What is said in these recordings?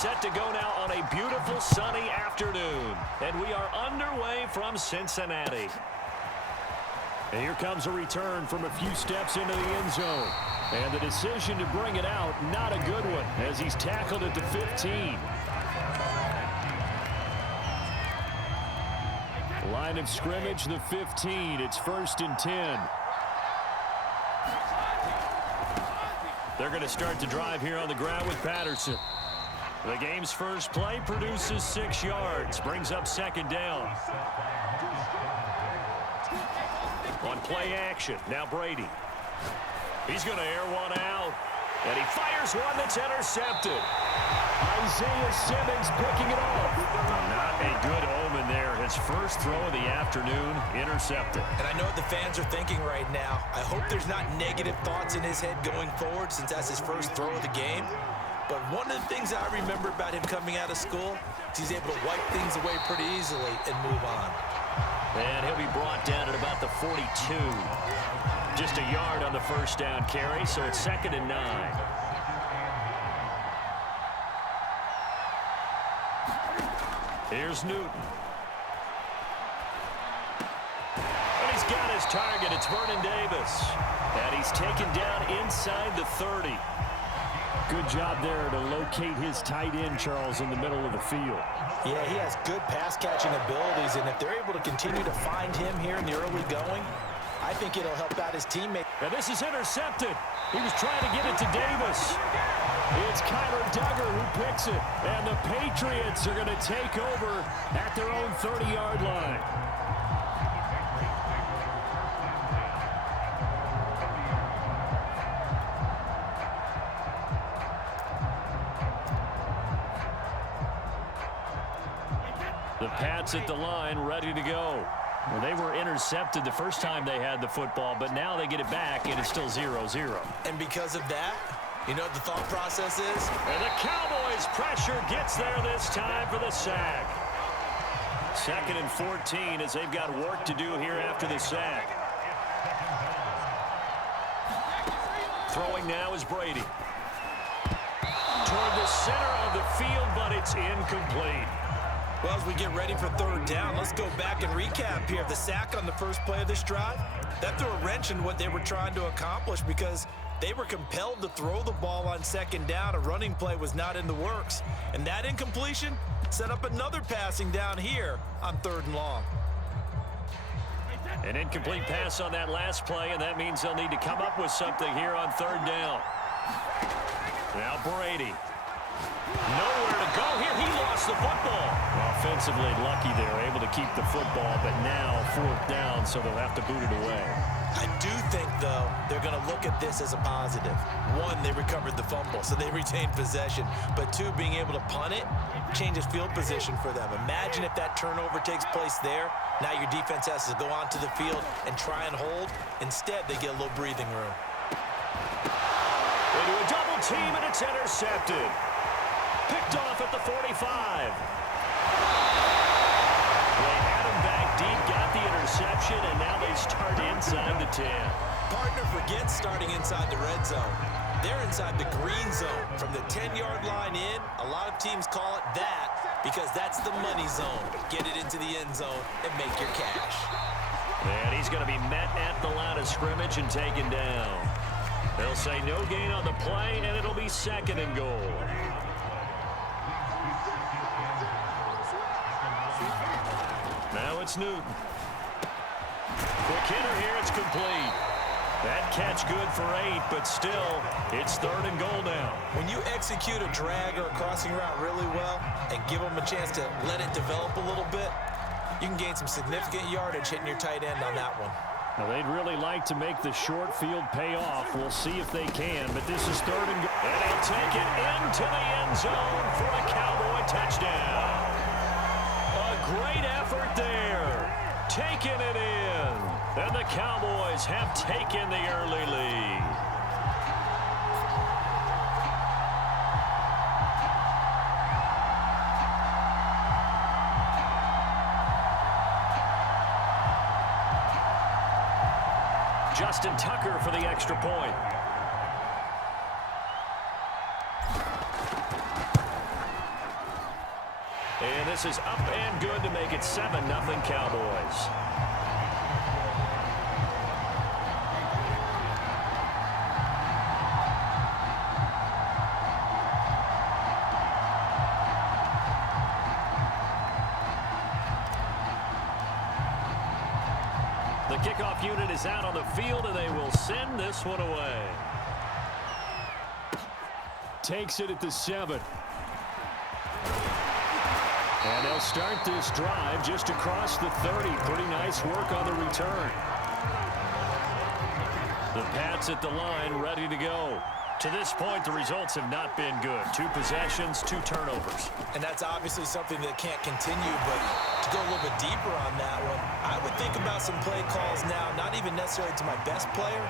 set to go now on a beautiful sunny afternoon. And we are underway from Cincinnati. And here comes a return from a few steps into the end zone. And the decision to bring it out, not a good one, as he's tackled at the 15. Line of scrimmage, the 15. It's 1st and 10. They're going to start the drive here on the ground with Patterson. The game's first play produces 6 yards, brings up 2nd down. On play action, now Brady. He's going to air one out, and he fires one that's intercepted. Isaiah Simmons picking it off. Not a good omen there. His first throw of the afternoon intercepted. And I know what the fans are thinking right now. I hope there's not negative thoughts in his head going forward since that's his first throw of the game. But one of the things I remember about him coming out of school is he's able to wipe things away pretty easily and move on. And he'll be brought down at about the 42. Just a yard on the first down carry, so it's 2nd and 9. Here's Newton. And he's got his target. It's Vernon Davis. And he's taken down inside the 30. Good job there to locate his tight end, Charles, in the middle of the field. Yeah, he has good pass-catching abilities, and if they're able to continue to find him here in the early going, I think it'll help out his teammate. And this is intercepted. He was trying to get it to Davis. It's Kyler Duggar who picks it. And the Patriots are going to take over at their own 30-yard line. The Pats at the line, ready to go. Well, they were intercepted the first time they had the football, but now they get it back, and it's still 0-0. And because of that, you know what the thought process is? And the Cowboys' pressure gets there this time for the sack. 2nd and 14 as they've got work to do here after the sack. Throwing now is Brady. Toward the center of the field, but it's incomplete. Well, as we get ready for 3rd down, let's go back and recap here. The sack on the first play of this drive, that threw a wrench in what they were trying to accomplish because they were compelled to throw the ball on 2nd down. A running play was not in the works. And that incompletion set up another passing down here on 3rd and long. An incomplete pass on that last play, and that means they'll need to come up with something here on 3rd down. Now Brady. Nowhere to go here. He lost the football. Offensively lucky they're able to keep the football, but now 4th down, so they'll have to boot it away. I do think, though, they're going to look at this as a positive. 1, they recovered the fumble, so they retained possession. But 2, being able to punt it changes field position for them. Imagine if that turnover takes place there. Now your defense has to go onto the field and try and hold. Instead, they get a little breathing room. They do a double team, and it's intercepted. Picked off at the 45. They had him back deep, got the interception, and now they start inside the 10. Partner forgets starting inside the red zone. They're inside the green zone. From the 10-yard line in, a lot of teams call it that because that's the money zone. Get it into the end zone and make your cash. And he's going to be met at the line of scrimmage and taken down. They'll say no gain on the play, and it'll be 2nd and goal. Now it's Newton. Quick hitter here, it's complete. That catch good for 8, but still, it's 3rd and goal now. When you execute a drag or a crossing route really well and give them a chance to let it develop a little bit, you can gain some significant yardage hitting your tight end on that one. Now, they'd really like to make the short field pay off. We'll see if they can, but this is 3rd and goal. And he'll take it into the end zone for a Cowboy touchdown. A great effort there. Taking it in. And the Cowboys have taken the early lead. Justin Tucker for the extra point. this is up and good to make it 7-0 Cowboys. The kickoff unit is out on the field, and they will send this one away. Takes it at the 7. And they'll start this drive just across the 30. Pretty nice work on the return. The Pats at the line, ready to go. To this point, the results have not been good. 2 possessions, 2 turnovers. And that's obviously something that can't continue, but to go a little bit deeper on that one, I would think about some play calls now, not even necessarily to my best player,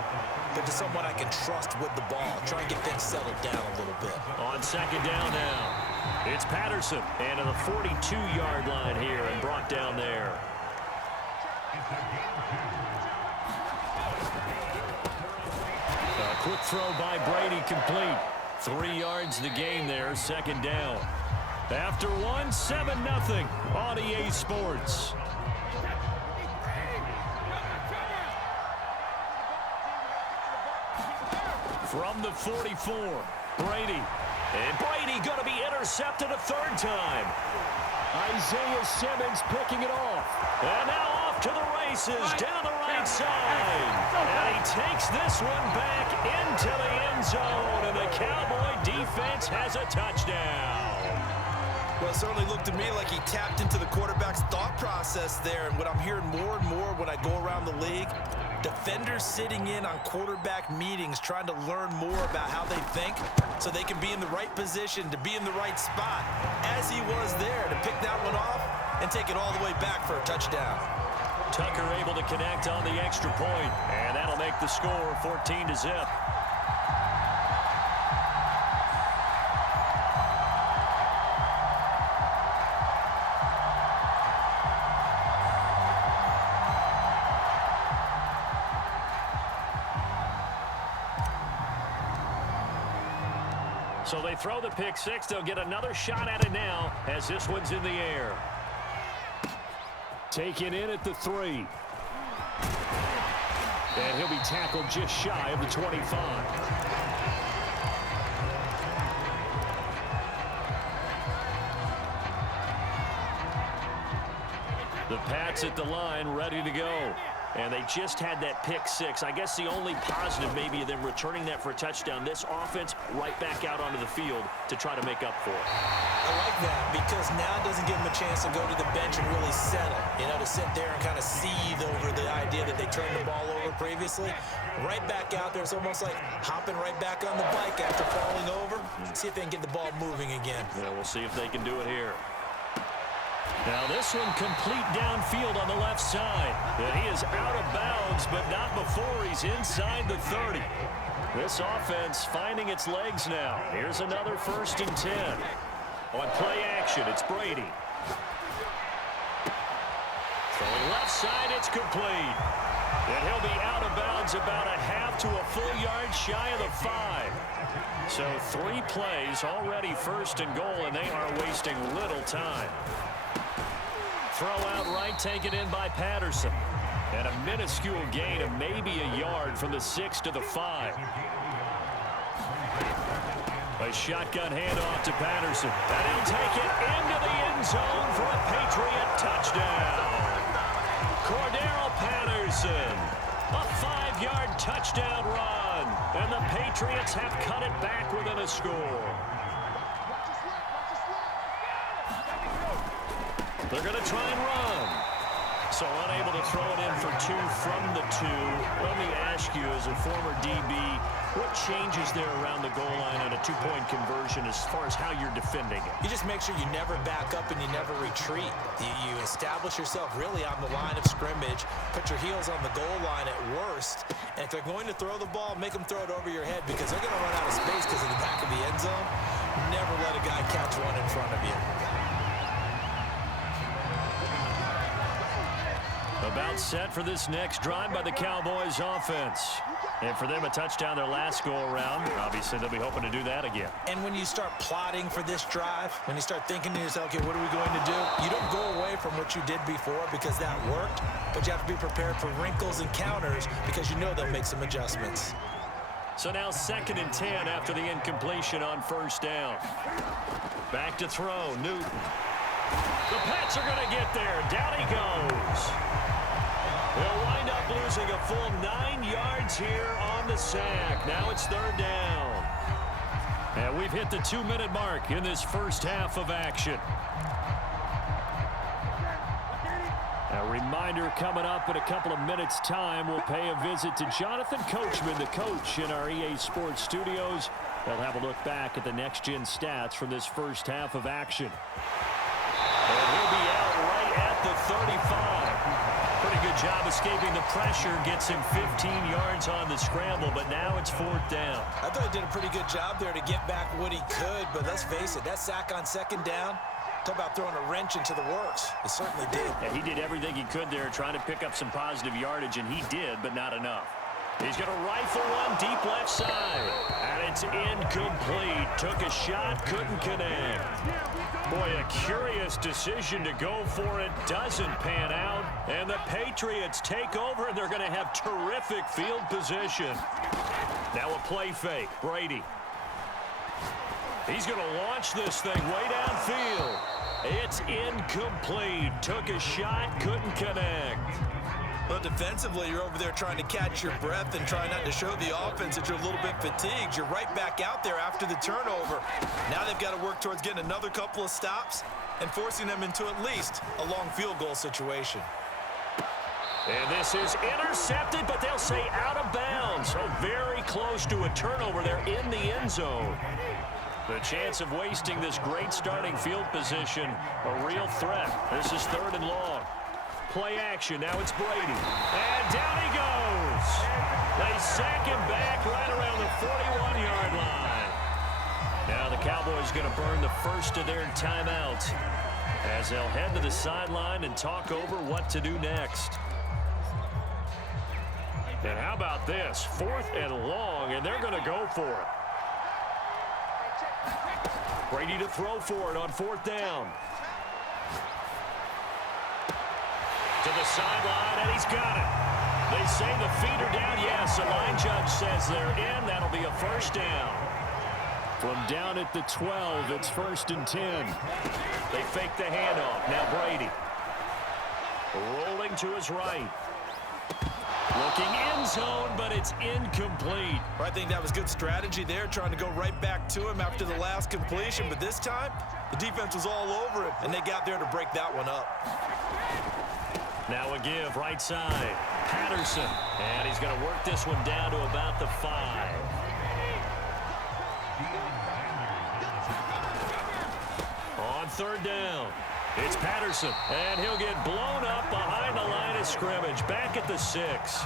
but to someone I can trust with the ball. Try and get things settled down a little bit. On second down now, it's Patterson. And to the 42-yard line here and brought down there. A quick throw by Brady, complete. 3 yards the game there, second down. After 1, 7-0 on EA Sports. From the 44, Brady. And Brady going to be intercepted a 3rd time. Isaiah Simmons picking it off. And now off to the races down the right side. And he takes this one back into the end zone. And the Cowboy defense has a touchdown. Well, it certainly looked to me like he tapped into the quarterback's thought process there. And what I'm hearing more and more when I go around the league, defenders sitting in on quarterback meetings trying to learn more about how they think so they can be in the right position to be in the right spot, as he was there to pick that one off and take it all the way back for a touchdown. Tucker able to connect on the extra point, and that'll make the score 14-0. So they throw the pick 6. They'll get another shot at it now as this one's in the air. Taken in at the 3. And he'll be tackled just shy of the 25. The Pats at the line, ready to go. And they just had that pick 6. I guess the only positive maybe of them returning that for a touchdown. This offense right back out onto the field to try to make up for it. I like that because now it doesn't give them a chance to go to the bench and really settle. You know, to sit there and kind of seethe over the idea that they turned the ball over previously. Right back out there. It's almost like hopping right back on the bike after falling over. See if they can get the ball moving again. Yeah, we'll see if they can do it here. Now this one complete downfield on the left side. And he is out of bounds, but not before he's inside the 30. This offense finding its legs now. Here's another 1st and 10. On play action, it's Brady. Throwing left side, it's complete. And he'll be out of bounds about a half to a full yard shy of the 5. So 3 plays, already 1st and goal, and they are wasting little time. Throw out right, taken in by Patterson. And a minuscule gain of maybe a yard from the 6 to the 5. A shotgun handoff to Patterson. And he'll take it into the end zone for a Patriot touchdown. Cordero Patterson. A 5-yard touchdown run. And the Patriots have cut it back within a score. They're going to try and run. So unable to throw it in for 2 from the 2. Let me ask you, as a former DB, what changes there around the goal line on a 2-point conversion as far as how you're defending it? You just make sure you never back up and you never retreat. You establish yourself really on the line of scrimmage, put your heels on the goal line at worst, and if they're going to throw the ball, make them throw it over your head because they're going to run out of space because of the back of the end zone. Never let a guy catch one in front of you. A About set for this next drive by the Cowboys offense. And for them, a touchdown their last go-around. Obviously, they'll be hoping to do that again. And when you start plotting for this drive, when you start thinking to yourself, okay, what are we going to do? You don't go away from what you did before because that worked, but you have to be prepared for wrinkles and counters because you know they'll make some adjustments. So now 2nd and 10 after the incompletion on first down. Back to throw, Newton. The Pats are going to get there. Down he goes. They'll wind up losing a full 9 yards here on the sack. Now it's 3rd down. And we've hit the 2-minute mark in this first half of action. A reminder coming up in a couple of minutes' time. We'll pay a visit to Jonathan Coachman, the coach in our EA Sports studios. They'll have a look back at the next-gen stats from this first half of action. And he'll be out right at the 35. Pretty good job escaping the pressure. Gets him 15 yards on the scramble, but now it's 4th down. I thought he did a pretty good job there to get back what he could, but let's face it, that sack on 2nd down, talk about throwing a wrench into the works. It certainly did. Yeah, he did everything he could there trying to pick up some positive yardage, and he did, but not enough. He's going to rifle one deep left side. And it's incomplete. Took a shot, couldn't connect. Boy, a curious decision to go for it. Doesn't pan out. And the Patriots take over, and they're going to have terrific field position. Now a play fake. Brady. He's going to launch this thing way downfield. It's incomplete. Took a shot, couldn't connect. Well, defensively, you're over there trying to catch your breath and try not to show the offense that you're a little bit fatigued. You're right back out there after the turnover. Now they've got to work towards getting another couple of stops and forcing them into at least a long field goal situation. And this is intercepted, but they'll say out of bounds. So very close to a turnover there in the end zone. The chance of wasting this great starting field position, a real threat. This is 3rd and long. Play action. Now it's Brady. And down he goes. They sack him back right around the 41-yard line. Now the Cowboys going to burn the first of their timeouts as they'll head to the sideline and talk over what to do next. And how about this? 4th and long, and they're going to go for it. Brady to throw for it on 4th down. To the sideline, and he's got it. They say the feet are down. Yes, the line judge says they're in. That'll be a first down. From down at the 12, it's 1st and 10. They fake the handoff. Now Brady. Rolling to his right. Looking end zone, but it's incomplete. Well, I think that was good strategy there, trying to go right back to him after the last completion. But this time, the defense was all over it, and they got there to break that one up. Now a give, right side. Patterson. And he's going to work this one down to about the 5. On 3rd down, it's Patterson. And he'll get blown up behind the line of scrimmage. Back at the 6.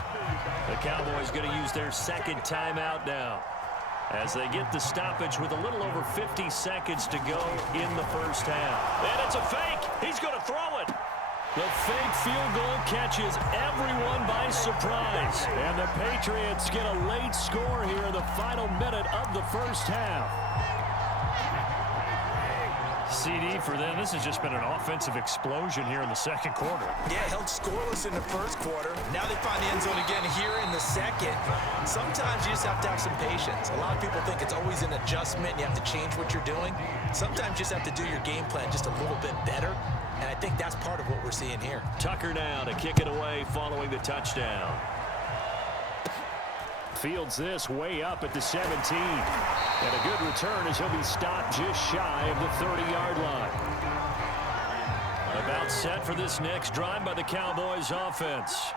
The Cowboys going to use their 2nd timeout now, as they get the stoppage with a little over 50 seconds to go in the first half. And it's a fake. He's going to throw it. The fake field goal catches everyone by surprise. And the Patriots get a late score here in the final minute of the first half. CD for them. This has just been an offensive explosion here in the 2nd quarter. Yeah, held scoreless in the 1st quarter. Now they find the end zone again here in the 2nd. Sometimes you just have to have some patience. A lot of people think it's always an adjustment. You have to change what you're doing. Sometimes you just have to do your game plan just a little bit better. And I think that's part of what we're seeing here. Tucker now to kick it away following the touchdown. Fields this way up at the 17. And a good return as he'll be stopped just shy of the 30-yard line. About set for this next drive by the Cowboys offense.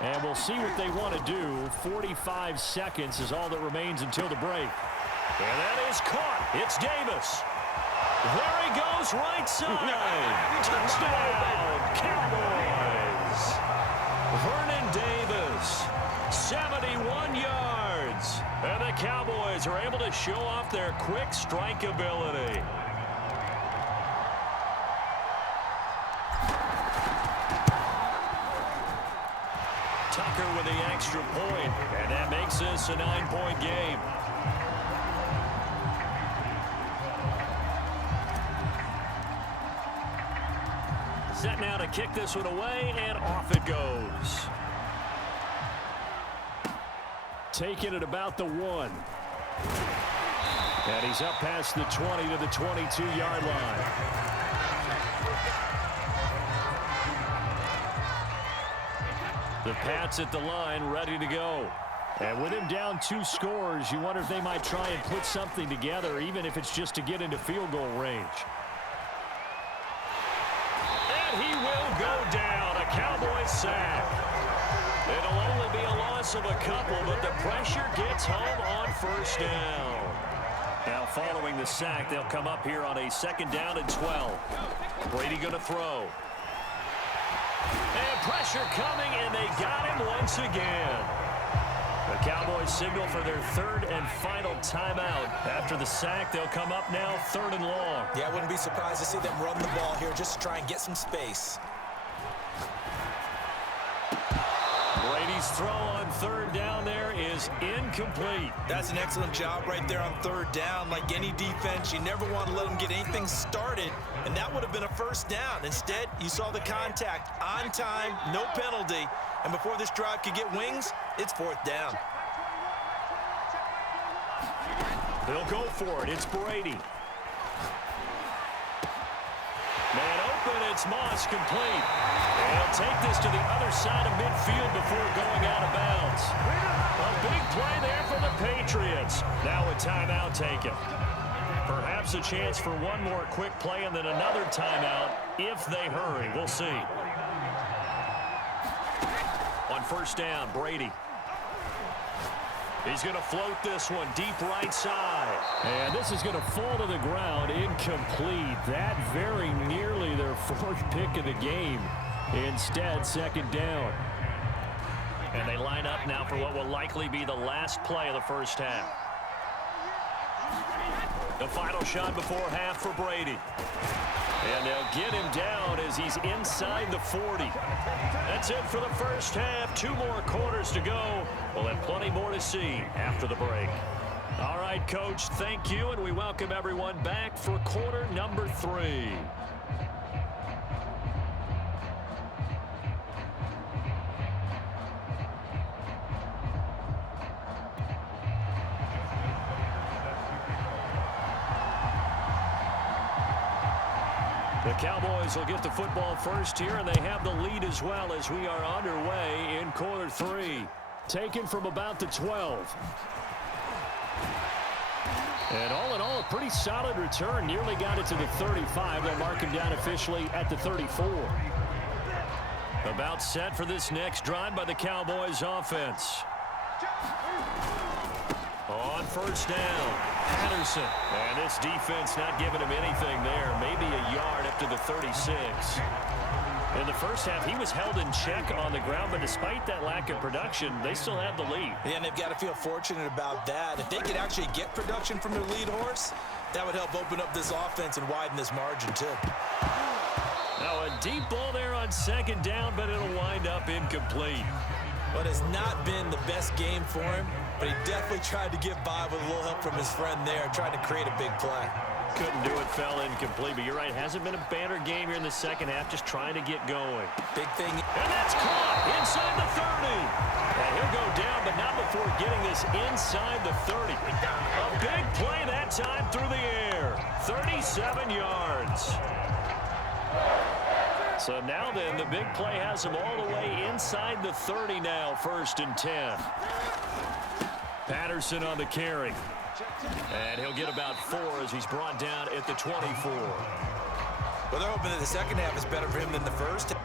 And we'll see what they want to do. 45 seconds is all that remains until the break. And that is caught. It's Davis. There he goes, right side. Touchdown, Cowboys. Vernon Davis, 71 yards. And the Cowboys are able to show off their quick strike ability. extra point, and that makes this a 9-point game. Set now to kick this one away, and off it goes. Taking it about the 1. And he's up past the 20 to the 22-yard line. The Pats at the line, ready to go. And with him down 2 scores, you wonder if they might try and put something together, even if it's just to get into field goal range. And he will go down, a Cowboy sack. It'll only be a loss of a couple, but the pressure gets home on first down. Now following the sack, they'll come up here on a 2nd down and 12. Brady going to throw. And pressure coming, and they got him once again. The Cowboys signal for their 3rd and final timeout. After the sack, they'll come up now 3rd and long. Yeah, I wouldn't be surprised to see them run the ball here just to try and get some space. Brady's throw on 3rd down there is incomplete. That's an excellent job right there on 3rd down. Like any defense, you never want to let them get anything started, and that would have been a 1st down. Instead, you saw the contact on time, no penalty, and before this drive could get wings, it's 4th down. They'll go for it. It's Brady. Man open, it's Moss, complete. And he'll take this to the other side of midfield before going out of bounds. A big play there for the Patriots. Now a timeout taken. Perhaps a chance for one more quick play and then another timeout if they hurry. We'll see. On 1st down, Brady. He's going to float this one deep right side. And this is going to fall to the ground, incomplete. That very nearly their 4th pick of the game. Instead, 2nd down. And they line up now for what will likely be the last play of the 1st half. The final shot before half for Brady. And they'll get him down as he's inside the 40. That's it for the 1st half. 2 more quarters to go. We'll have plenty more to see after the break. All right, Coach, thank you, and we welcome everyone back for quarter number 3. The Cowboys will get the football first here, and they have the lead as well as we are underway in quarter 3. Taken from about the 12. And all in all, a pretty solid return. Nearly got it to the 35. They'll mark him down officially at the 34. About set for this next drive by the Cowboys offense. On 1st down, Patterson. And this defense not giving him anything there. Maybe a yard up to the 36. In the 1st half, he was held in check on the ground, but despite that lack of production, they still have the lead. Yeah, and they've got to feel fortunate about that. If they could actually get production from their lead horse, that would help open up this offense and widen this margin, too. Now a deep ball there on 2nd down, but it'll wind up incomplete. But it's not been the best game for him, but he definitely tried to get by with a little help from his friend there, trying to create a big play. Couldn't do it, fell incomplete, but you're right, hasn't been a banner game here in the 2nd half, just trying to get going. Big thing. And that's caught inside the 30. And he'll go down, but not before getting this inside the 30. A big play that time through the air. 37 yards. So now then, the big play has him all the way inside the 30 now, 1st and 10. Patterson on the carry. And he'll get about 4 as he's brought down at the 24. Well, they're hoping that the 2nd half is better for him than the 1st.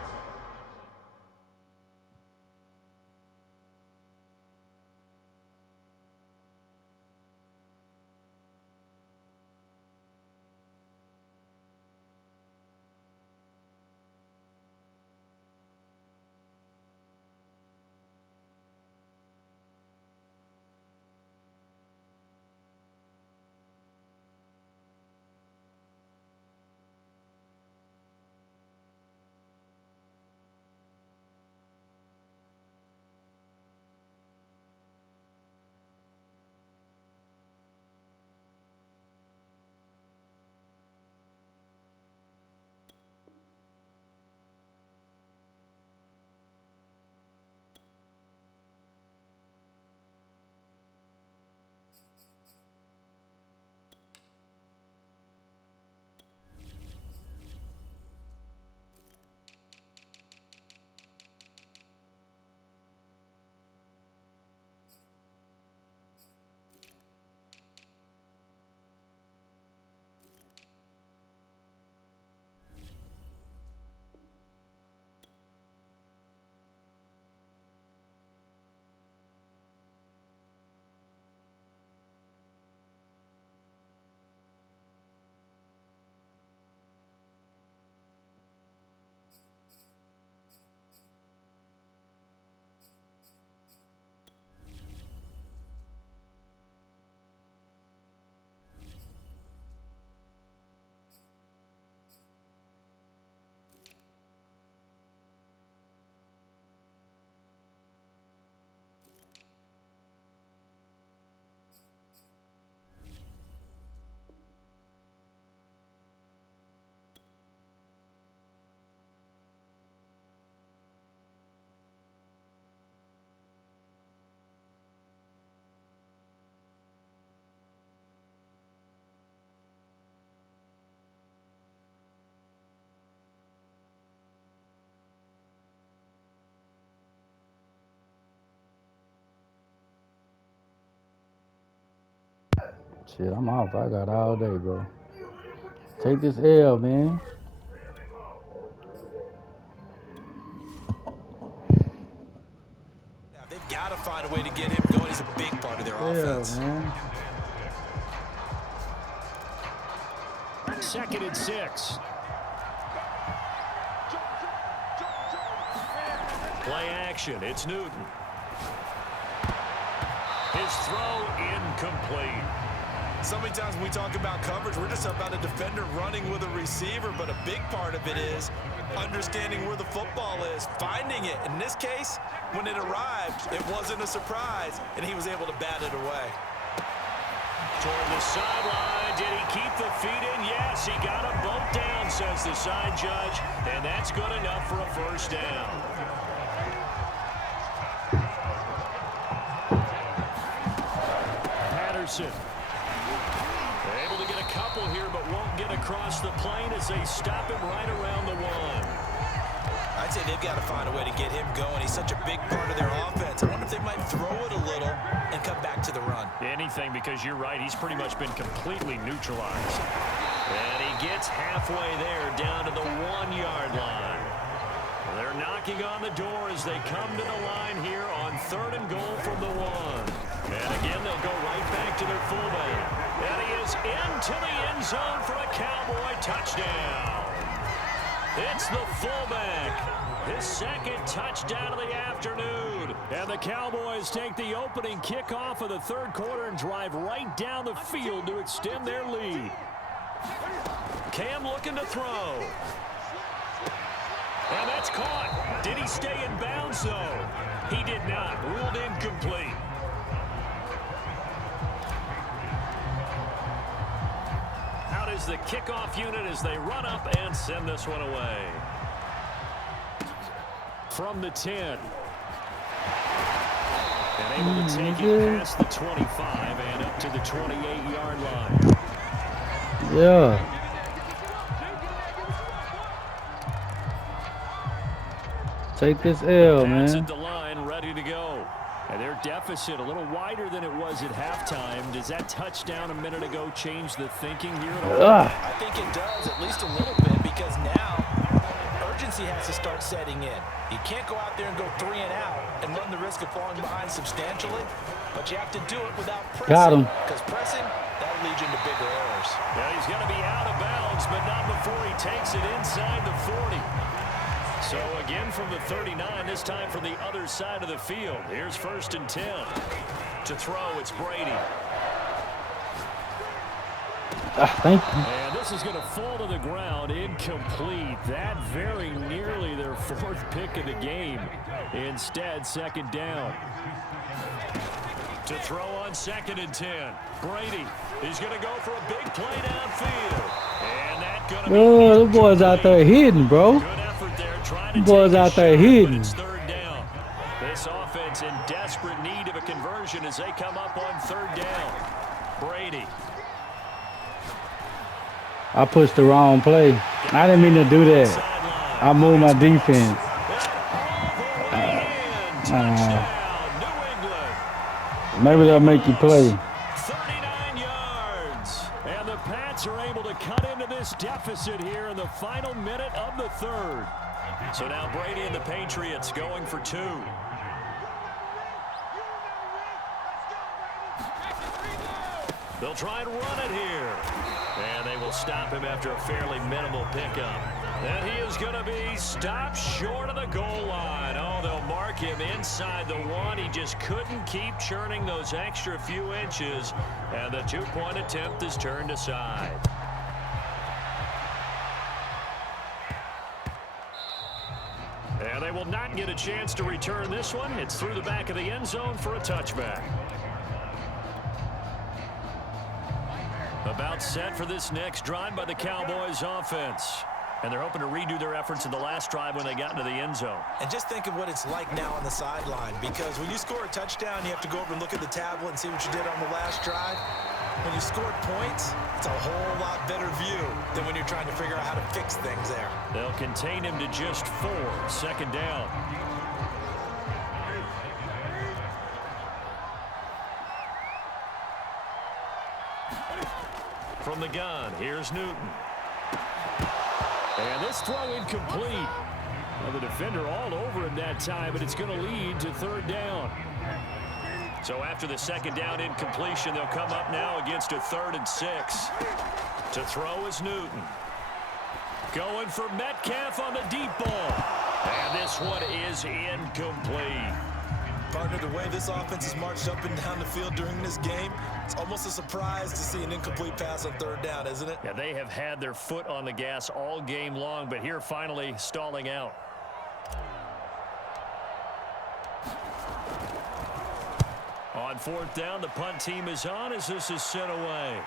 Shit, I'm off. I got all day, bro. Take this L, man. Yeah, they've got to find a way to get him going. He's a big part of their offense. Man. 2nd and 6. Play action. It's Newton. His throw incomplete. So many times when we talk about coverage, we're just about a defender running with a receiver, but a big part of it is understanding where the football is, finding it. In this case, when it arrived, it wasn't a surprise, and he was able to bat it away. Toward the sideline. Did he keep the feet in? Yes, he got them both down, says the side judge, and that's good enough for a first down. Patterson. Able to get a couple here, but won't get across the plane as they stop him right around the 1. I'd say they've got to find a way to get him going. He's such a big part of their offense. I wonder if they might throw it a little and come back to the run. Anything, because you're right, he's pretty much been completely neutralized. And he gets halfway there, down to the 1-yard line. They're knocking on the door as they come to the line here on 3rd and goal from the 1. And again, they'll go right back to their fullback. And he is into the end zone for a Cowboy touchdown. It's the fullback. His 2nd touchdown of the afternoon. And the Cowboys take the opening kickoff of the 3rd quarter and drive right down the field to extend their lead. Cam looking to throw. And that's caught. Did he stay in bounds, though? He did not. Ruled incomplete. Out is the kickoff unit as they run up and send this one away. From the 10. And able to take it past the 25 and up to the 28-yard line. Yeah. Take this L, man. That's at the line, ready to go. And their deficit a little wider than it was at halftime. Does that touchdown a minute ago change the thinking here at all? I think it does, at least a little bit, because now urgency has to start setting in. You can't go out there and go 3 and out and run the risk of falling behind substantially, but you have to do it without pressing. Got him. Because pressing, that'll lead you into bigger errors. Yeah, he's going to be out of bounds, but not before he takes it inside the 40. So again from the 39, this time from the other side of the field. Here's 1st and 10. To throw, it's Brady. Thank you. And this is going to fall to the ground, incomplete. That very nearly their 4th pick of the game. Instead, 2nd down. To throw on 2nd and 10. Brady, he's going to go for a big play downfield. And that going to be Oh, the boys out there hitting, bro. good effort there, trying to Boys take a out there shot, but hitting. it's 3rd down. This offense in desperate need of a conversion as they come up on 3rd down. Brady. I pushed the wrong play. I didn't mean to do that. I moved my defense. Maybe they'll make you play. 39 yards. And the Pats are able to cut into this deficit here in the final minute of the 3rd. So now Brady and the Patriots going for 2. They'll try and run it here. And they will stop him after a fairly minimal pickup. And he is going to be stopped short of the goal line. Oh, they'll mark him inside the 1. He just couldn't keep churning those extra few inches. And the 2-point attempt is turned aside. And they will not get a chance to return this one. It's through the back of the end zone for a touchback. About set for this next drive by the Cowboys offense. And they're hoping to redo their efforts in the last drive when they got into the end zone. And just think of what it's like now on the sideline, because when you score a touchdown, you have to go over and look at the tablet and see what you did on the last drive. When you scored points, it's a whole lot better view than when you're trying to figure out how to fix things there. They'll contain him to just 4. 2nd down. From the gun, here's Newton. And this throw incomplete. Well, the defender all over him that time, but it's going to lead to third down. So after the second down incompletion, they'll come up now against a 3rd and 6. To throw is Newton. Going for Metcalf on the deep ball. And this one is incomplete. Partner, the way this offense has marched up and down the field during this game, it's almost a surprise to see an incomplete pass on 3rd down, isn't it? Yeah, they have had their foot on the gas all game long, but here finally stalling out. On 4th down, the punt team is on as this is sent away.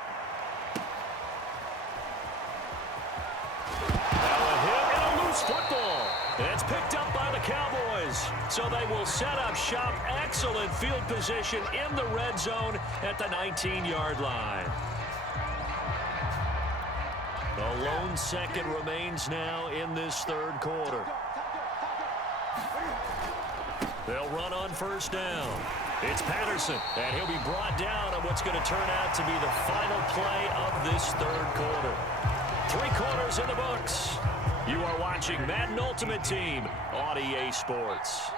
Now a hit and a loose football. And it's picked up by the Cowboys. So they will set up shop. Excellent field position in the red zone at the 19-yard line. The lone second remains now in this 3rd quarter. They'll run on 1st down. It's Patterson, and he'll be brought down on what's going to turn out to be the final play of this 3rd quarter. 3 quarters in the books. You are watching Madden Ultimate Team on EA Sports.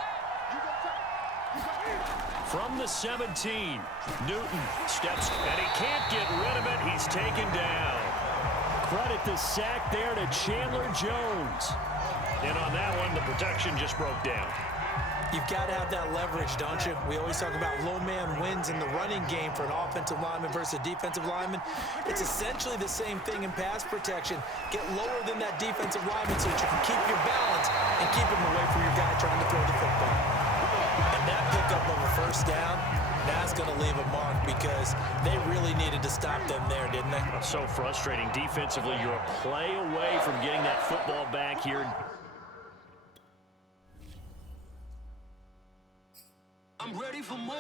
From the 17, Newton steps, and he can't get rid of it. He's taken down. Credit the sack there to Chandler Jones. And on that one, the protection just broke down. You've got to have that leverage, don't you? We always talk about low man wins in the running game for an offensive lineman versus a defensive lineman. It's essentially the same thing in pass protection. Get lower than that defensive lineman so that you can keep your balance and keep him away from your guy trying to throw the football. And that pickup of a 1st down, that's going to leave a mark because they really needed to stop them there, didn't they? So frustrating. Defensively, you're a play away from getting that football back here. I'm ready for more.